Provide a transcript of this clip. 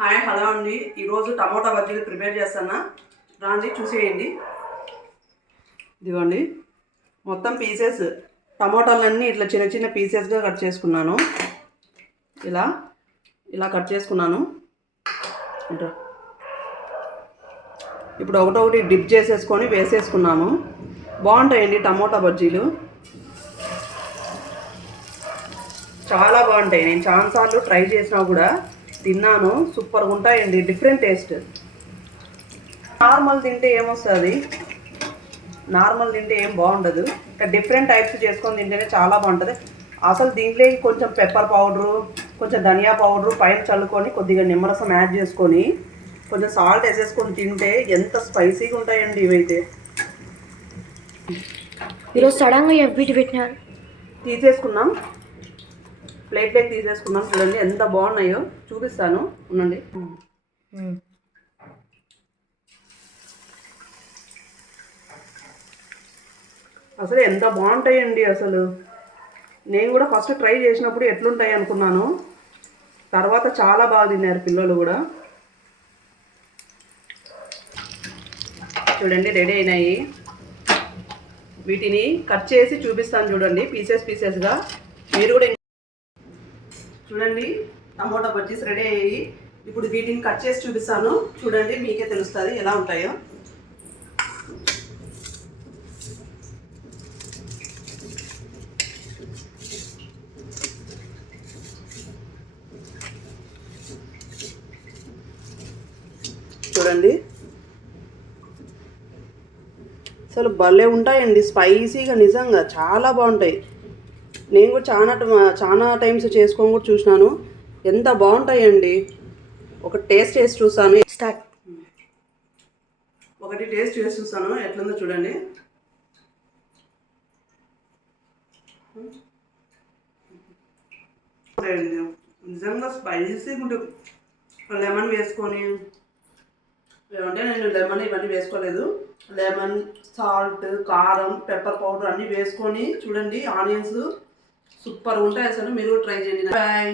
Hi hello అండి. ఈరోజు tomato బజ్జీలు ప్రిపేర్ చేస్తాను రాండి చూసేయండి. ఇదిగోండి. మొత్తం పీసెస్ టమోటాలన్నీ ఇట్లా చిన్న చిన్న పీసెస్గా కట్ చేసుకున్నాను. ఇలా ఇలా కట్ చేసుకున్నాను. ఇట్లా. ఇప్పుడు ఒకటొకటి డిప్ చేసేసుకొని వేసేసుకున్నాము బాగుంటాయండి టమోటా బజ్జీలు. చాలా బాగుంటాయి. నేను చాలాసార్లు ట్రై చేసినా కూడా తిన్నాను. సూపర్గా ఉంటాయండి. Different taste. నార్మల్ తింటే ఏమొస్తుంది? నార్మల్ తింటే ఏం బాగుండదు. ఇంకా డిఫరెంట్ టైప్స్ చేసుకొని తింటేనే చాలా బాగుంటుంది. అసలు దీంట్లో కొంచెం పెప్పర్ పౌడరు కొంచెం ధనియా పౌడరు పైన చల్లుకొని కొద్దిగా నిమ్మరసం యాడ్ చేసుకొని కొంచెం సాల్ట్ వేసేసుకొని తింటే ఎంత స్పైసీగా ఉంటాయండి ఇవైతే. ఈరోజు సడన్గా ఎఫ్బీటీ పెట్టినారు? తీసేసుకున్నాం. ప్లేట్లోకి తీసేసుకున్నాం చూడండి ఎంత బాగున్నాయో చూపిస్తాను. ఉండండి. అసలు ఎంత బాగుంటాయండి అసలు. నేను కూడా ఫస్ట్ ట్రై చేసినప్పుడు ఎట్లుంటాయి అనుకున్నాను. తర్వాత చాలా బాగా తిన్నారు పిల్లలు కూడా. చూడండి రెడీ అయినాయి. వీటిని కట్ చేసి చూపిస్తాను చూడండి పీసెస్ పీసెస్గా. మీరు కూడా చూడండి టమోటా బజ్జీస్ రెడీ అయ్యాయి. ఇప్పుడు వీటిని కట్ చేసి చూపిస్తాను. చూడండి మీకే తెలుస్తుంది ఎలా ఉంటాయో. చూడండి. అసలు భలే ఉంటాయండి స్పైసీగా నిజంగా చాలా బాగుంటాయి. నేను కూడా చాలా ట- చాలా టైమ్స్ చేసుకొని కూడా చూసినాను. ఎంత బాగుంటాయండి. ఒక టేస్ట్ చేసి చూస్తాను. స్టార్ట్ ఒకటి టేస్ట్ చేసి చూస్తాను. ఎట్లుందో చూడండి. నిజంగా స్పైసీగా ఉంటుంది. లెమన్ వేసుకొని అంటే నేను లెమన్ ఇవన్నీ వేసుకోలేదు. లెమన్ సాల్ట్ కారం పెప్పర్ పౌడర్ అన్నీ వేసుకొని చూడండి ఆనియన్స్ సూపర్ ఉంటాయి అసలు. మీరు ట్రై చేయండి. బాయ్.